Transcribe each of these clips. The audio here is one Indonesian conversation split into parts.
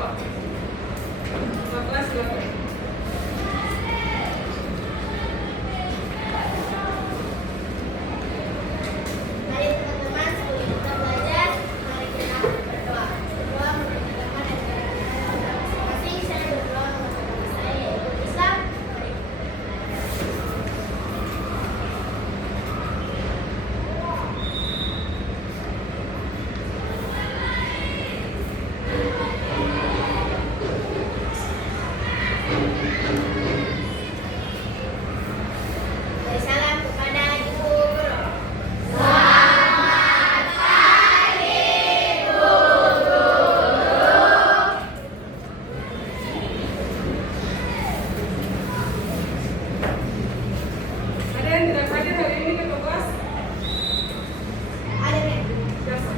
jawab. Bapak silakan. Mari teman-teman, sebelum kita belajar, mari kita berdoa. Berdoa mendengarkan dan berdoa masing-masing. Saya berdoa untuk agama saya, yaitu Islam. Mari beri salam kepada Ibu Guru. Ada yang tidak hadir hari ini ke kelas? Ada nih, Siapa?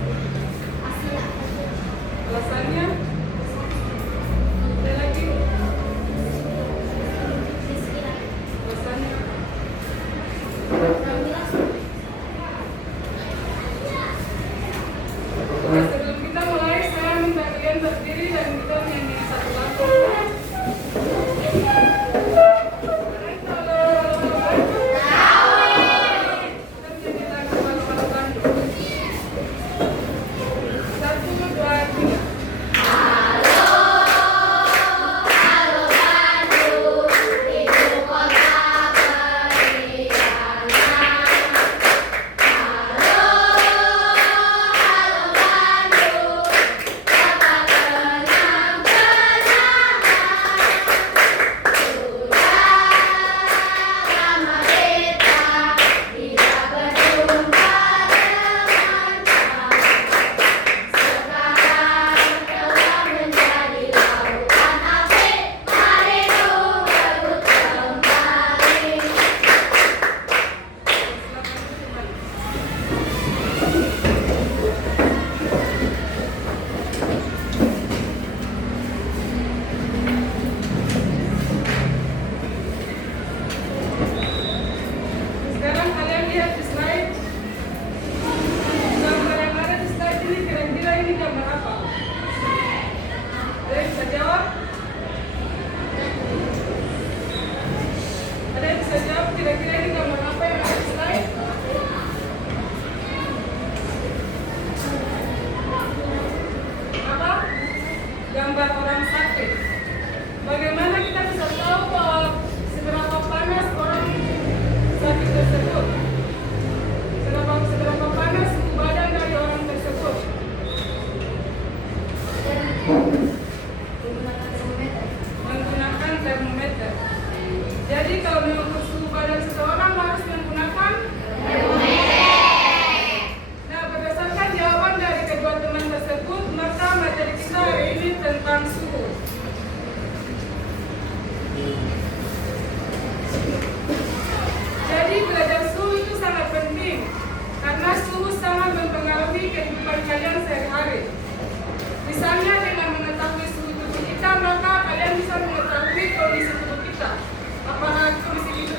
Asila. Alasannya? Ada lagi? Rizkila. Alasannya? Alhamdulillah. Oke, sebelum kita mulai, saya minta kalian berdiri dan kita nyanyi satu lagu. Kita menyanyi lagu Walau-Walau Bandung. 1, 2, 3. Sekarang kalian lihat di slide. Gambar yang ada di slide ini kira-kira ini gambar apa? Ada yang bisa jawab? Ada yang bisa jawab kira-kira ini gambar apa yang ada di slide? Apa? Gambar orang sakit. Bagaimana kita bisa tahu bahwa seberapa panas orang sakit tersebut? Seberapa panas suhu badan dari orang tersebut? Menggunakan termometer. Jadi kalau mengukur suhu badan seseorang harus menggunakan termometer. Nah, berdasarkan jawaban dari kedua teman tersebut, maka materi kita hari ini tentang suhu. Jadi belajar suhu itu sangat penting karena suhu sangat mempengaruhi kehidupan kalian sehari-hari. Misalnya dengan mengetahui suhu tubuh kita, maka kalian bisa mengetahui kondisi tubuh kita. Apakah kondisi kita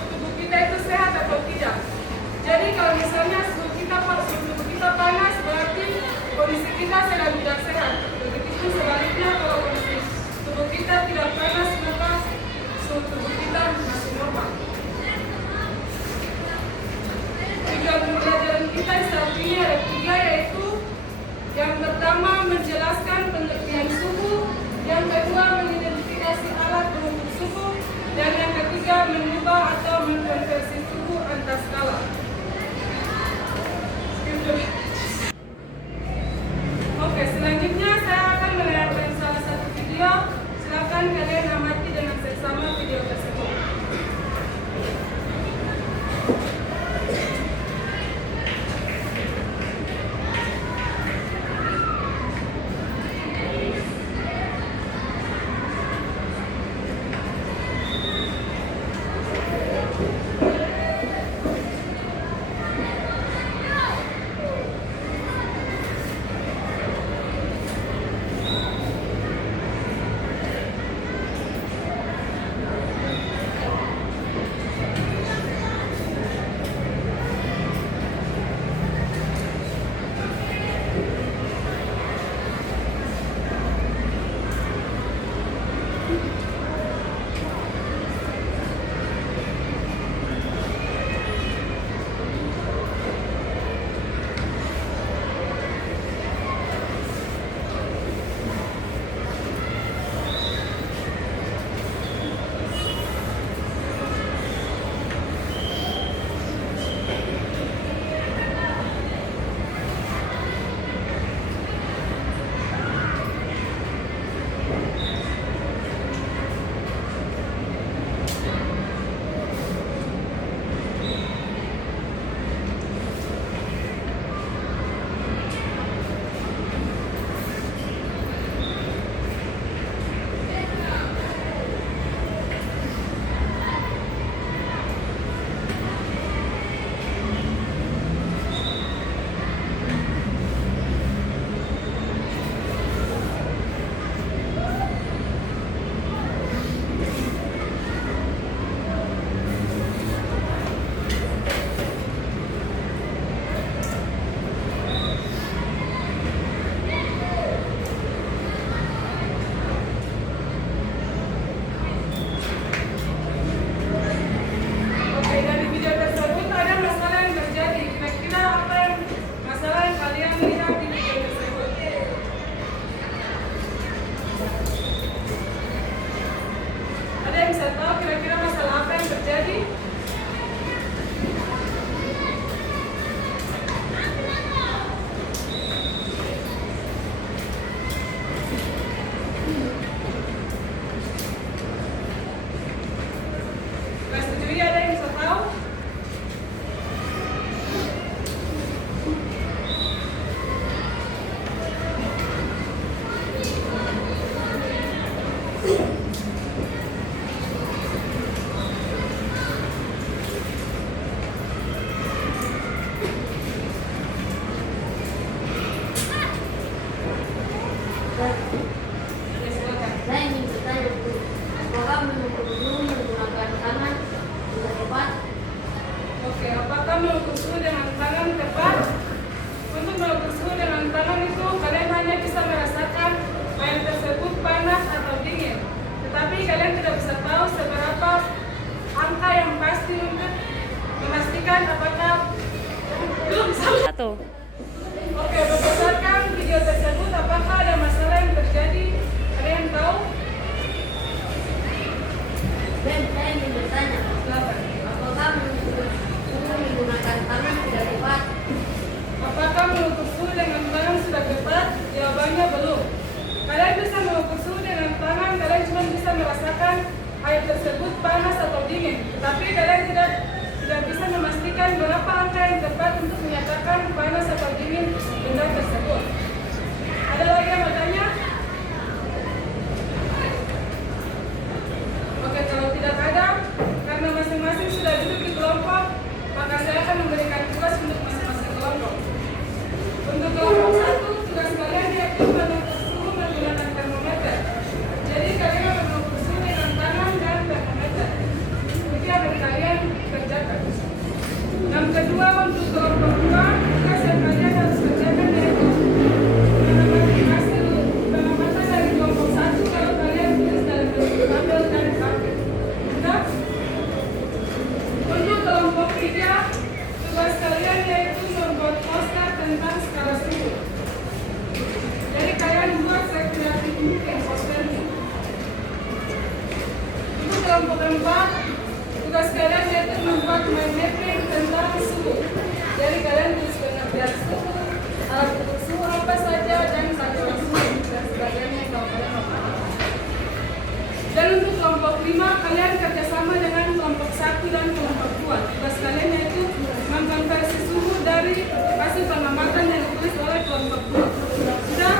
bisa tahu kira-kira masalah apa yang terjadi? Nggak setujui, ada yang bisa tahu? Ya, silakan. Saya ingin bertanya, Bu, apakah mengukur suhu menggunakan tangan sudah tepat? Oke, apakah mengukur suhu dengan tangan tepat? Untuk mengukur suhu dengan tangan itu, kalian hanya bisa merasakan air tersebut panas atau dingin. Tetapi kalian tidak bisa tahu seberapa angka yang pasti untuk memastikan apakah belum salah. Oke, berdasarkan video tersebut, apakah ada masalah yang terjadi? Ada yang tahu? Saya ingin bertanya, Silakan. apakah mengukur suhu menggunakan tangan sudah tepat? Apakah mengukur suhu dengan tangan sudah tepat? Jawabannya belum. Kalian bisa mengukur suhu dengan tangan, kalian cuma bisa merasakan air tersebut panas atau dingin. Tetapi kalian tidak bisa memastikan berapa angka yang tepat untuk menyatakan panas atau dingin benda tersebut. Ada lagi yang bertanya? Oke, kalau tidak ada, karena masing-masing sudah duduk di kelompok, maka saya akan memberikan tugas untuk masing-masing kelompok. Untuk kelompok 1, tugas kalian yaitu mengukur suhu menggunakan termometer. Jadi kalian akan mengukur suhu dengan tangan dan termometer. Itu yang kalian kerjakan. Yang kedua, untuk kelompok 2, tugas yang kalian harus kerjakan yaitu mengamati hasil pengamatan dari kelompok 1 kalau kalian tulis dalam bentuk tabel dan grafik. Sudah? Untuk kelompok 3, tugas kalian yaitu membuat poster tentang skala suhu. Jadi kalian buat sekreatif mungkin posternya. Untuk kelompok 4, tugas kalian yaitu membuat mind mapping tentang suhu. Jadi kalian tulis pengertian suhu, alat ukur suhu apa saja, dan satuan suhu dan sebagainya kalau kalian mau tahu. Dan untuk kelompok 5, kalian kerjasama dengan kelompok 1 dan kelompok 2. Tugas kalian yaitu mengkonversi suhu dari hasil pengamatan yang ditulis oleh kelompok 2. Sudah?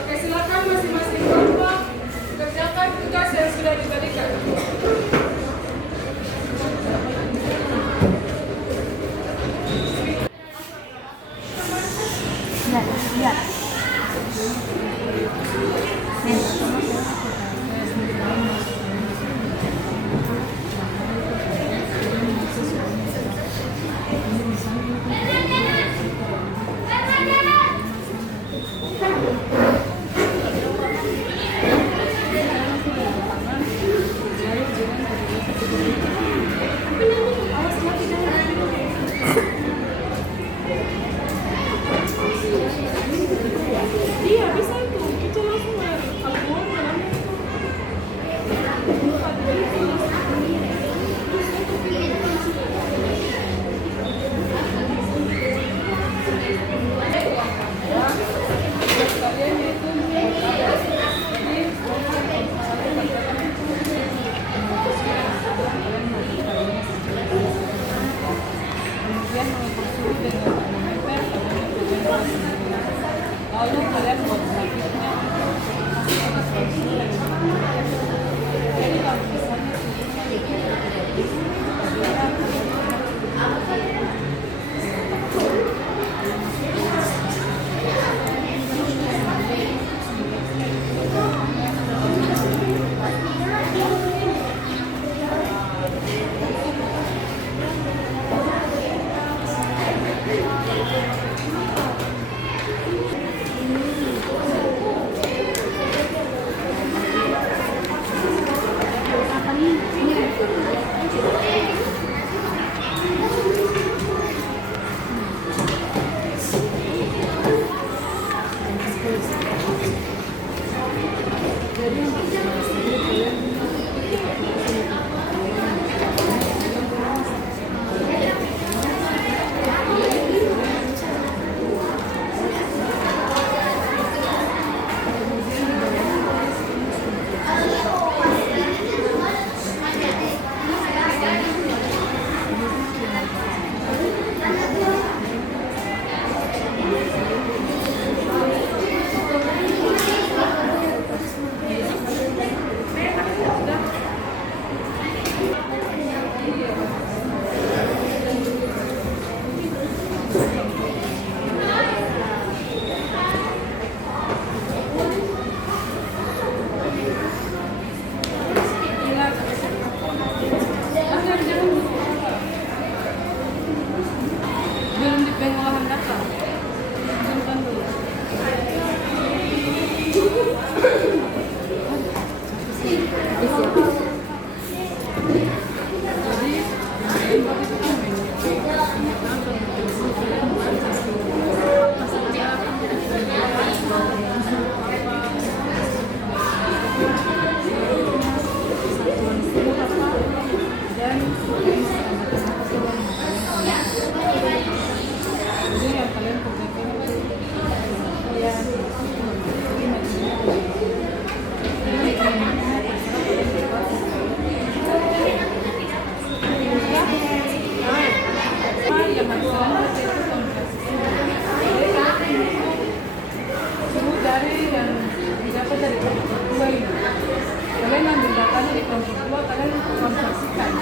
Oke, silakan masing-masing kelompok kerjakan tugas yang sudah diberikan. Iya, bisa itu. Itu langsung kalkulator dalamnya itu. Kemudian mengukur suhu dengan termometer, lalu kalian buat grafiknya kasih pengaturan suhu dan jadi kalau misalnya suhunya jadi kelompok 2 kalian konversikan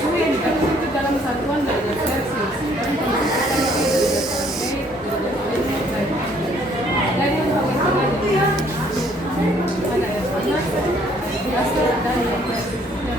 suhu yang dikasih itu dalam satuan derajat Celcius. Dan konversikan itu derajat Fahrenheit, derajat Fahrenheit. Dan yang paling penting ada air panas, biasa ada yang sudah bisa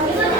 kita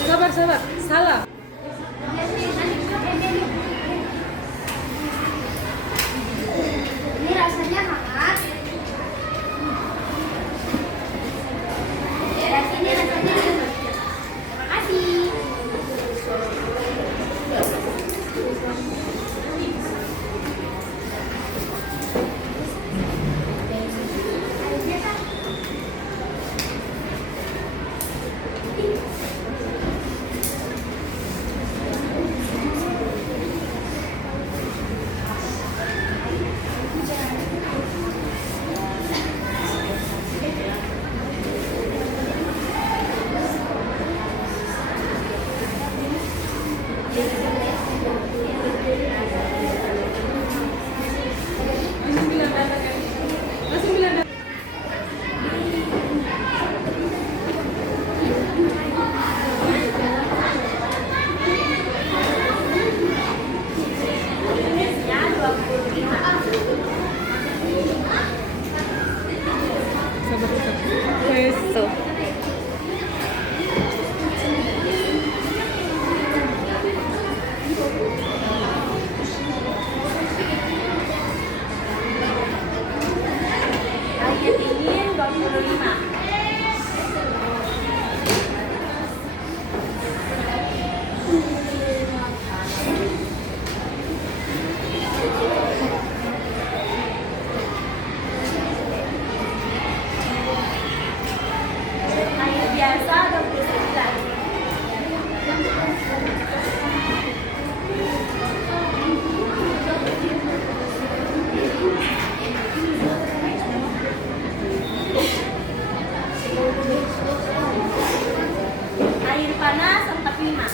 Sabar, sabar. Salah. Ini rasanya hangat. Dan ini rasanya lembut. Terima kasih. Langsung bilang data kan? Langsung bilang data. Sabar, sabar. Wes. Tuh. Air dingin 25. Air biasa 29. Air panas 45.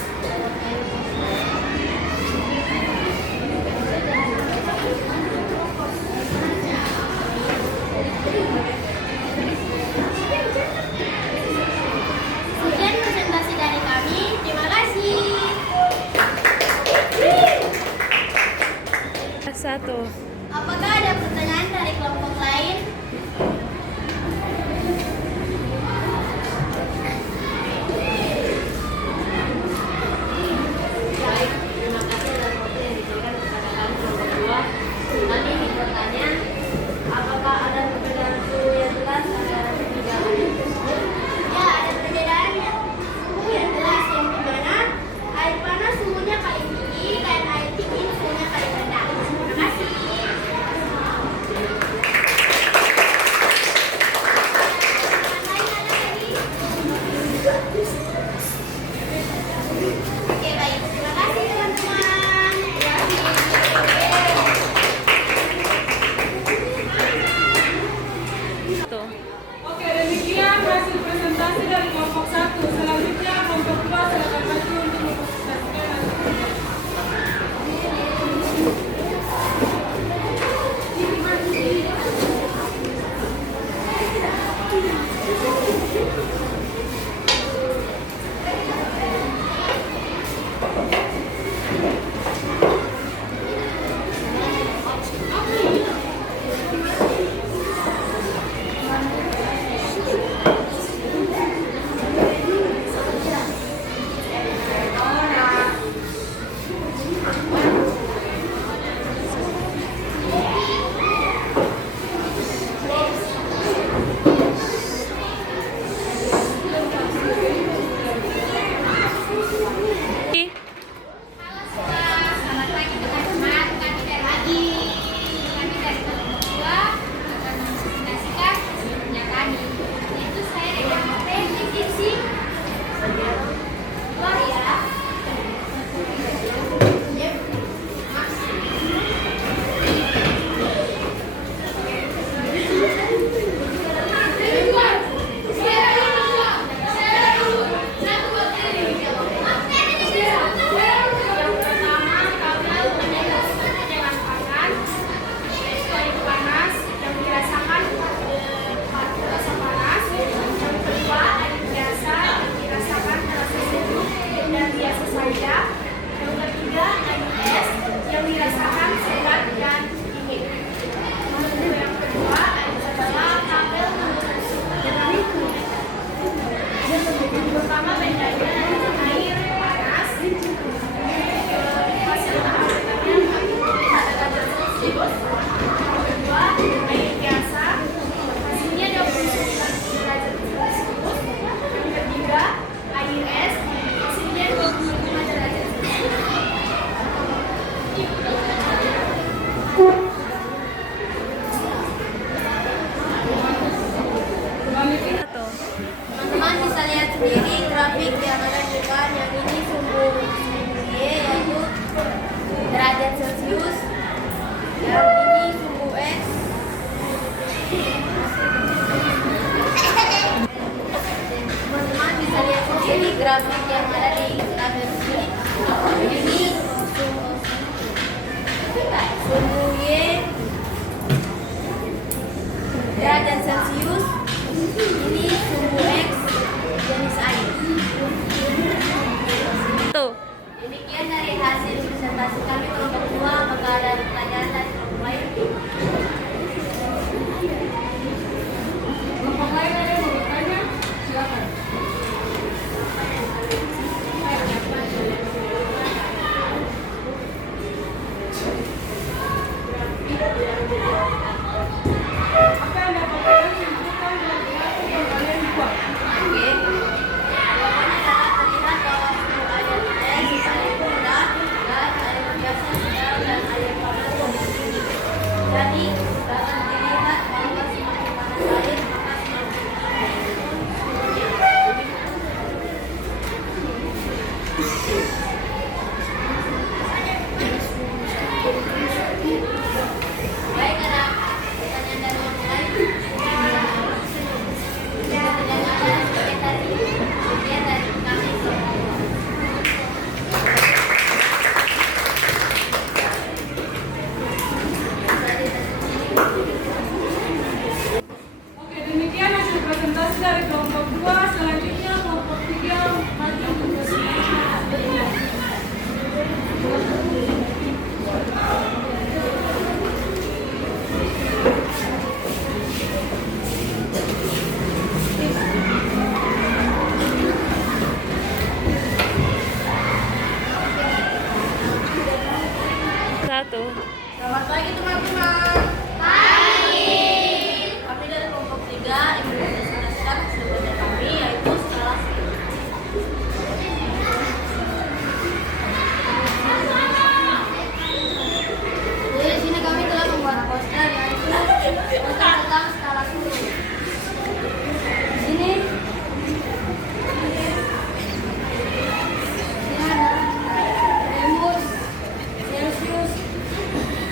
Sekian presentasi dari kami. Terima kasih. Satu. Apakah ada pertanyaan dari kelompok lain? Baik, terima kasih atas waktu yang diberikan kepada kami kelompok 2. Kami ingin bertanya, apakah ada perbedaan suhu yang jelas antara ketiga air tersebut? Ya, ada perbedaan suhu yang jelas, yang dimana air panas suhunya paling tinggi dan air dingin suhunya paling rendah. Terima kasih. Oke, baik. Terima kasih, teman-teman. Tuh. Oke, demikian hasil presentasi dari kelompok 1. Selanjutnya kelompok 2 silakan maju untuk mempresentasikan hasilnya. lihat sendiri grafik yang ada di depan. Yang ini sumbu Y yaitu derajat Celcius. Yang ini sumbu X. Teman-teman bisa lihat sendiri grafik yang ada di tabel sini. Ini sumbu Y derajat Celcius. Ini sumbu X jenis air. Tuh. Demikian dari hasil presentasi kami kelompok 2. Apakah ada pertanyaan dari kelompok lain? Kelompok lain ada yang mau bertanya? Silakan. Apa yang dapat kalian simpulkan dari grafik yang kalian buat? Oke. Jawabannya dapat terlihat bahwa sumbu air es, air rendah, dan air biasa sedang dan air panas lebih tinggi. Jadi dapat dilihat bahwa semakin panas air maka semakin tinggi suhunya. Baik, ada pertanyaan dari orang lain? Tidak ada, sekian dari kami. Oke, demikian hasil presentasi dari kelompok 2. Selanjutnya kelompok 3 maju ke presentasi. Satu. Selamat pagi teman-teman. Pagi. Kami dari kelompok 3 ingin mempresentasikan hasil kerja kami yaitu skala skill. Jadi di sini kami telah membuat poster yaitu poster tentang skala skill. Di sini ada remus, Celsius,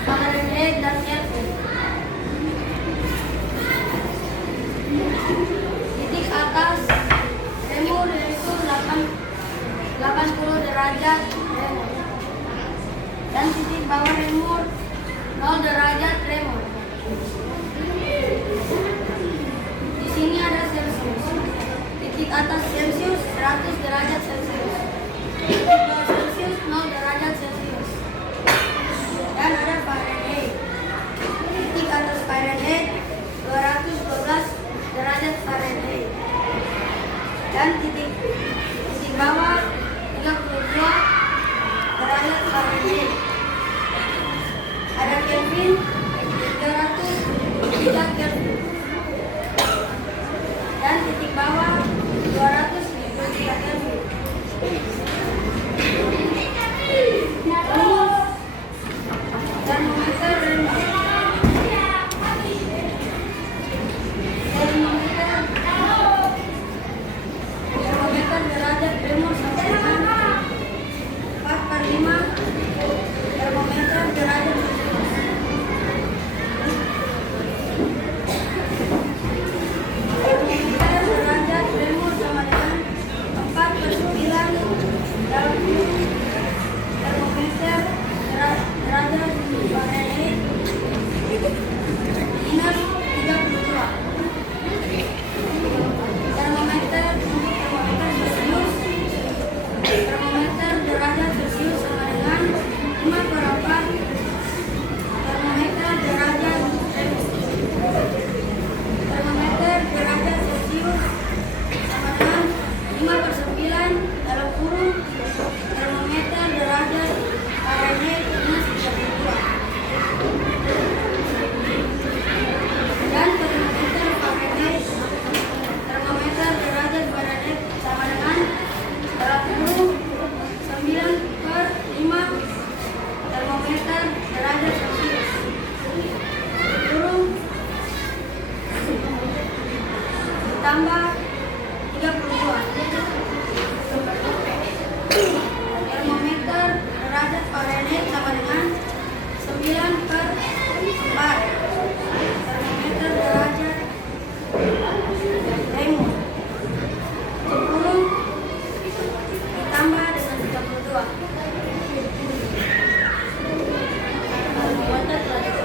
Fahrenheit, dan Kelvin. Titik atas remus yaitu 80 derajat remus. Dan titik bawah remus 0 derajat remus. Di sini ada Celsius. Titik atas Celsius 100 derajat Celsius. Titik bawah Celsius 0 derajat Celsius. Dan ada Fahrenheit. Titik atas Fahrenheit 212 derajat Fahrenheit. Dan titik bawah 32 derajat Fahrenheit. Ada Kelvin 303 Kelvin. Dan titik bawah 253 Kelvin. Termometer rendah. Termometer derajat remus sampai dengan 4/5. Termometer derajat Celcius. 32. Termometer derajat Fahrenheit sama dengan 9/4. Termometer derajat Remote 10 ditambah dengan 32. Termometer derajat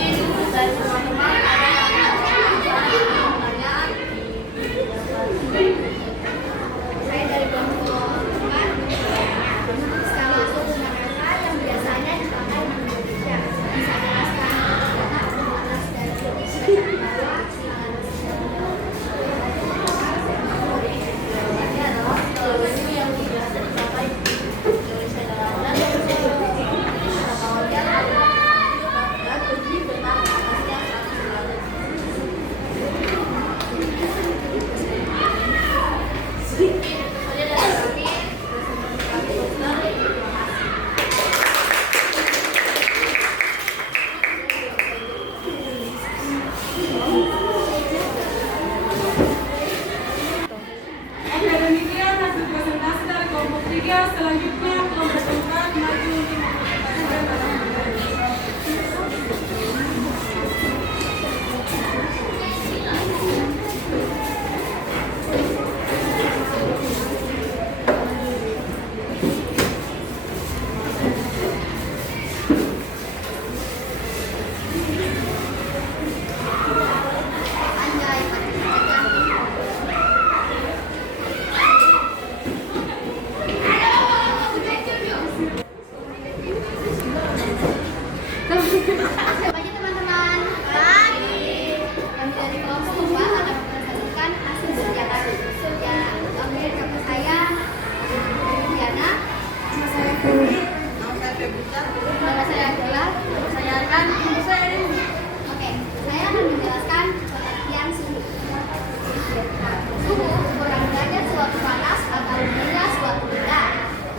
Celcius sama mungkin dari teman-teman ada yang pertanyaan. Saya dari kelompok 4 skala suku Manasa yang biasanya dipakai di Indonesia. Bisa jelaskan data atas dari bawah Ini adalah skala suku yang biasa dipakai di Indonesia dan awalnya dan tinggi benar atasnya 100 derajat. Saja dari kami, dokter. Oke, demikian hasil presentasi dari kelompok 3. Selanjutnya kelompok 4 maju untuk mempresentasikan barang bukti. Anjay, Pagi teman-teman. Pagi. Kami dari kelompok 4 akan mempresentasikan hasil kerja kami. Ya, kami nama saya Diana. Nama saya Febri. Nama saya Agila. Saya Arkan. Nama saya Rini. Oke, saya akan menjelaskan pengertian suhu. Suhu ukuran derajat suatu panas atau hingga suatu benda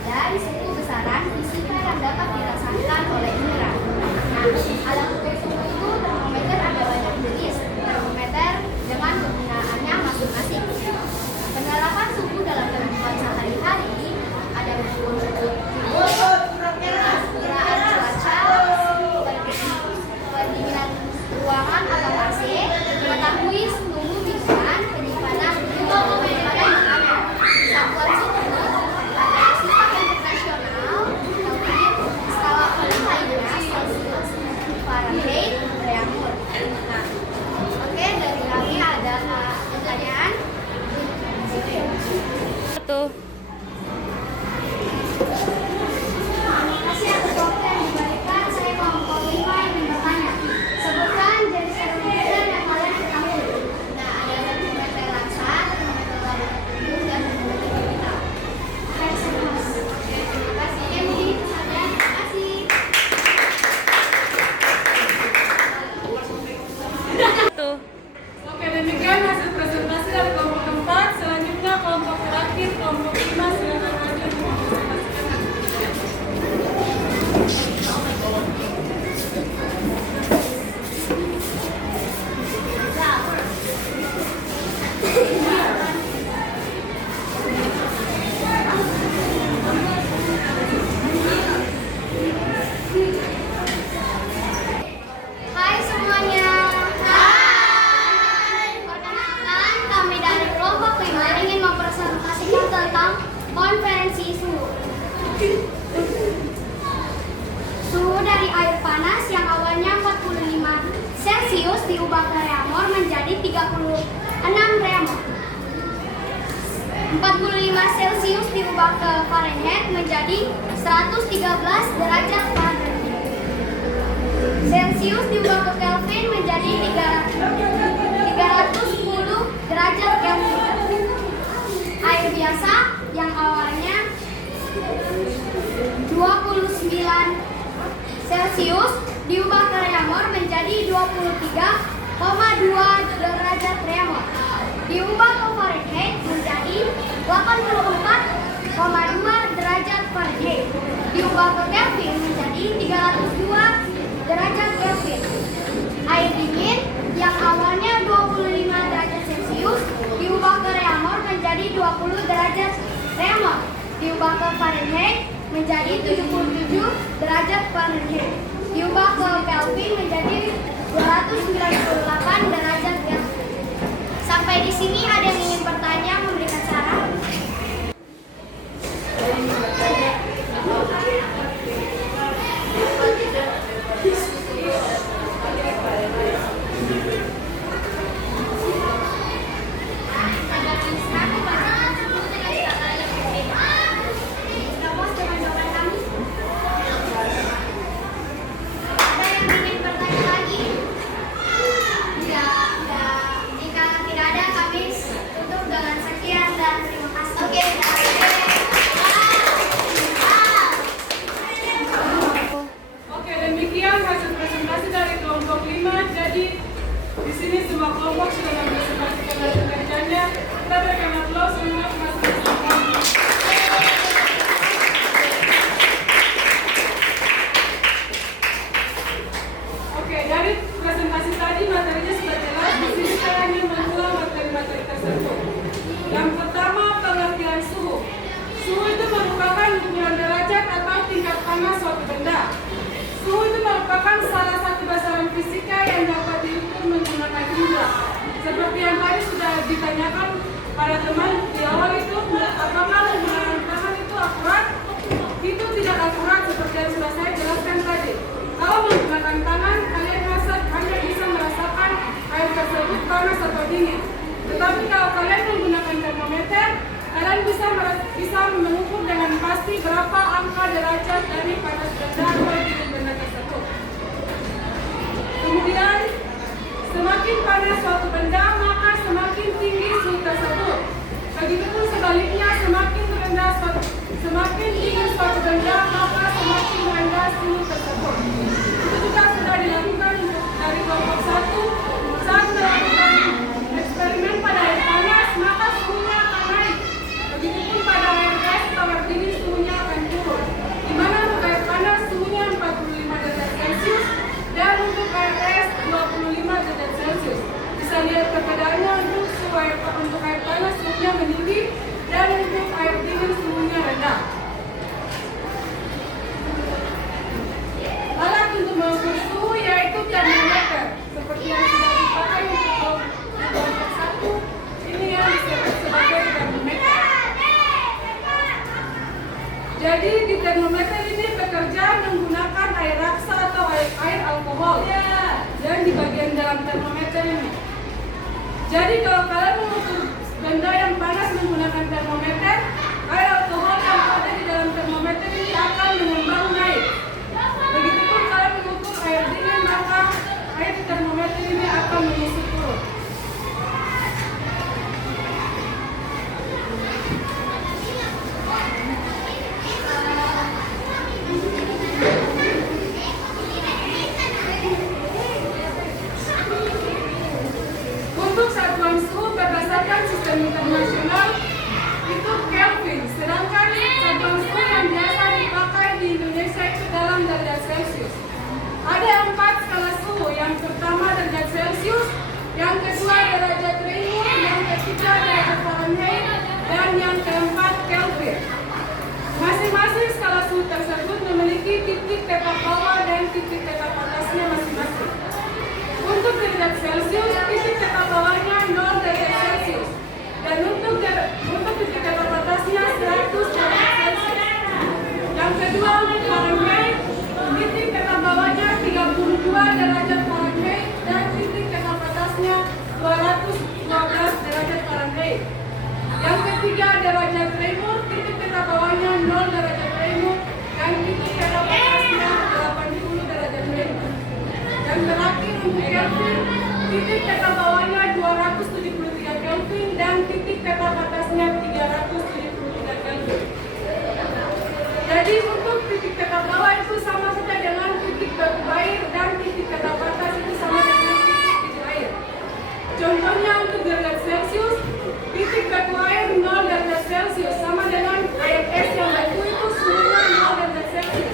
dari suhu besaran fisika yang dapat dirasakan oleh indera. Nah, alat ukur suhu itu termometer ada banyak jenis. Termometer dengan penggunaannya masing-masing. Penerapan suhu dalam kehidupan sehari-hari ada mengukur suhu perkiraan cuaca, pendinginan ruangan atau AC, mengetahui suhu minuman, penyimpanan pada makanan. Satuan suhu ada sifat internasional, Kelvin, skala lainnya, Celsius, Fahrenheit, Reaumur. Nah, oke, dari kami ada pertanyaan. Tuh. Terima kasih atas waktu yang diberikan. Saya kelompok 5 yang bertanya. Sebutkan jenis termometer yang kalian ketahui. Nah, ada termometer laksa, termometer laboratorium, dan termometer digital. Oke, terima kasih. Mungkin itu saja. Terima kasih. Tuh. Oke, demikian hasil presentasi dari kelompok 4. Selanjutnya kelompok terakhir, kelompok 5. Silakan maju untuk mempresentasikan hasilnya. Hai semuanya. Hai. Perkenalkan, kami dari kelompok 5 ingin mempresentasikan tentang konferensi suhu. Suhu dari air panas yang awalnya 45 Celcius diubah ke Reaumur menjadi 36 Reaumur. 45 Celcius diubah ke Fahrenheit menjadi 113 derajat Fahrenheit. Celsius diubah ke Kelvin menjadi 310 derajat Kelvin. Air biasa yang awalnya 29 Celsius diubah ke reaumur menjadi 23,2 derajat reaumur. Diubah ke Fahrenheit menjadi 84,2 derajat Fahrenheit. Diubah ke Kelvin menjadi 302 derajat Kelvin. Air dingin yang awalnya 25 derajat Celcius diubah ke reaumur menjadi 20 derajat reaumur. Diubah ke Fahrenheit menjadi 77 derajat Fahrenheit. Diubah ke Kelvin menjadi 298 derajat Kelvin. Sampai di sini ada yang ingin bertanya, memberikan saran? Oke, demikian hasil presentasi dari kelompok 5. Jadi di sini semua kelompok sudah mempresentasikan hasil kerjanya. Kita berikan aplaus untuk masing-masing kelompok. Oke, dari presentasi tadi materinya sudah jelas. Di sini saya hanya mengulang materi-materi tersebut. Yang pertama, pengertian suhu. Suhu itu merupakan ukuran derajat atau tingkat panas suatu benda. Suhu itu merupakan salah satu besaran fisika yang dapat diukur menggunakan indera. Seperti yang tadi sudah ditanyakan pada teman di awal itu, apakah menggunakan tangan itu akurat? Itu tidak akurat seperti yang sudah saya jelaskan tadi. Kalau menggunakan tangan, kalian hanya bisa merasakan air tersebut panas atau dingin. Tetapi kalau kalian menggunakan termometer, kalian bisa mengukur dengan pasti berapa angka derajat dari panas benda atau dingin benda tersebut. Kemudian, semakin panas suatu benda, maka semakin tinggi suhu tersebut. Begitupun sebaliknya, semakin dingin suatu benda, maka semakin rendah suhu tersebut. Itu juga sudah dilakukan dari kelompok 1 saat melakukan eksperimen pada air panas, maka suhunya akan naik. Begitupun pada air es atau air dingin suhunya akan turun. Di mana untuk air panas suhunya 45 derajat Celcius dan untuk air es 25 derajat Celcius. Bisa lihat perbedaannya untuk air panas suhunya meninggi dan untuk air dingin suhunya rendah. Alat untuk mengukur suhu yaitu termometer, seperti yang sudah dipakai untuk kelompok 1. Ini yang disebut sebagai termometer. Jadi di termometer ini bekerja menggunakan air raksa atau air alkohol. Dan di bagian dalam termometer ini. Jadi kalau kalian mengukur benda yang panas menggunakan termometer, air alkohol yang ada di dalam termometer ini akan mengembang naik. Begitupun kalian mengukur air dingin, maka air di termometer ini akan menyusut turun. Untuk satuan suhu berdasarkan sistem internasional itu Kelvin, sedangkan satuan suhu yang biasa dipakai di Indonesia itu dalam derajat Celcius. Ada 4 skala suhu. Yang pertama derajat Celcius, yang kedua derajat Reaumur, yang ketiga derajat Fahrenheit, dan yang keempat Kelvin. Masing-masing skala suhu tersebut memiliki titik tetap bawah dan titik tetap atasnya masing-masing. Untuk derajat Celcius, titik tetap bawahnya 0 derajat Celcius. Dan untuk titik tetap atasnya 100 derajat Celcius. Yang kedua untuk Fahrenheit, titik tetap bawahnya 32 derajat Fahrenheit dan titik tetap atasnya 212 derajat Fahrenheit. Yang ketiga derajat Reaumur, titik tetap bawahnya 0 derajat Reaumur dan titik tetap atasnya 80 derajat Reaumur. Yang terakhir untuk Kelvin, titik tetap bawahnya 273 Kelvin dan titik tetap atasnya 373 Kelvin. Jadi untuk titik tetap bawah itu sama saja dengan titik baku air dan titik kata batas itu sama dengan titik tujuh air. Contohnya untuk derajat Celcius, titik batu air 0 derajat Celcius sama dengan air es yang batu itu suhunya 0 derajat Celcius.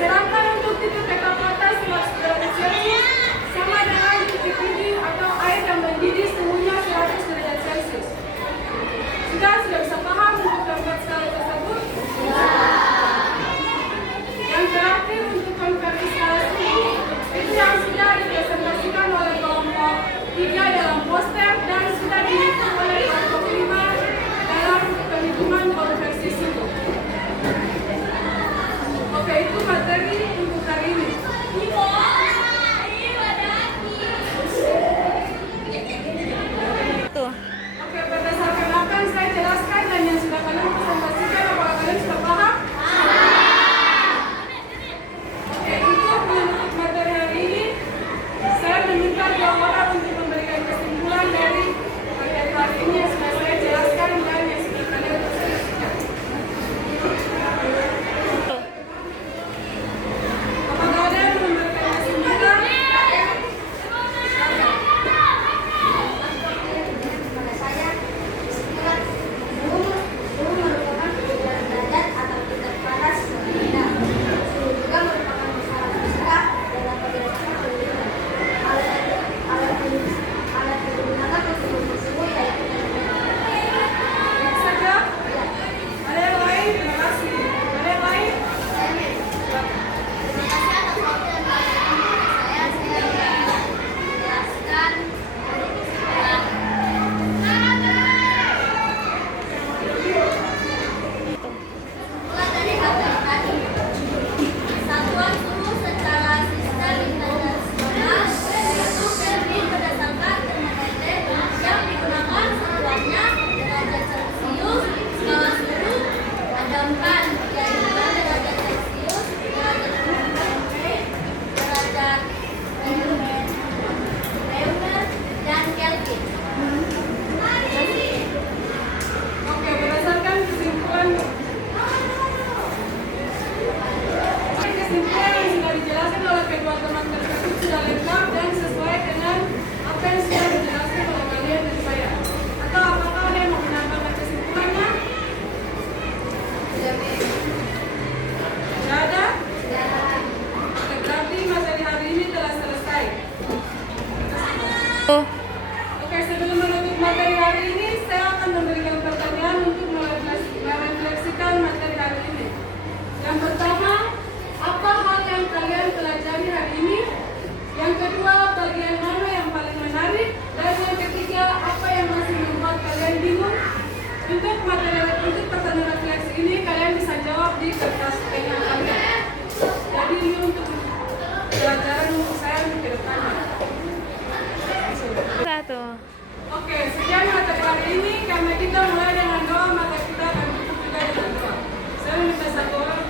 Sedangkan untuk titik kata batas 100 derajat Celcius sama dengan titik didih atau air yang mendidih suhunya 100 derajat Celcius. Sudah bisa paham untuk keempat skala tersebut? Yang terakhir untuk konversi skala suhu itu yang sudah dipresentasikan oleh kelompok 3 dalam poster dan sudah dihitung oleh kelompok 5 dalam perhitungan konversi suhu. Oke, itu materi untuk hari ini. Tuh. Oke, berdasarkan apa yang saya jelaskan dan yang sudah kalian presentasikan, apakah kalian sudah paham? Oke, untuk menutup materi hari ini, saya meminta dua orang untuk memberikan kesimpulan dari materi hari ini yang sudah saya jelaskan dan yang sudah kalian presentasikan. Apakah ada yang memberikan kesimpulan? Pada saya, kesimpulan suhu merupakan perbedaan derajat atau tingkat panas yang berbeda. Suhu juga merupakan masalah fisika dalam berdasarkan penelitian. Alat yang digunakan untuk mengukur suhu yaitu termometer. Saja? Ada yang lain? Terima kasih. Ada yang lain? Terima kasih atas waktu dan kehadiran saya menjelaskan kesimpulan. Kesimpulan dari tabel tadi. Satuan suhu secara sistem internasional yaitu Kelvin berdasarkan termometer yang digunakan satuannya derajat Celcius, skala suhu ada 4 yaitu derajat Celcius, derajat Fahrenheit, derajat Fahrenheit, dan Kelvin. Oke, berdasarkan kesimpulan yang sudah dijelaskan oleh kedua teman tersebut sudah lengkap dan sesuai dengan apa yang sudah dijelaskan oleh kalian dan saya. Atau apakah ada yang mau menambahkan kesimpulannya? Tidak ada? Oke, berarti materi hari ini telah selesai. Tuh. Oke, sebelum menutup materi hari ini, saya akan memberikan pertanyaan untuk merefleksikan materi hari ini. Yang pertama, apa hal yang kalian pelajari hari ini? Yang kedua, bagian mana yang paling menarik? Dan yang ketiga, apa yang masih membuat kalian bingung? Untuk pertanyaan refleksi ini, kalian bisa jawab di kertas penyang kalian. Jadi ini untuk pelajaran untuk saya untuk ke depannya. Satu. Oke, sekian materi hari ini. Karena kita mulai dengan doa, maka kita akan tutup juga dengan doa. Saya minta satu orang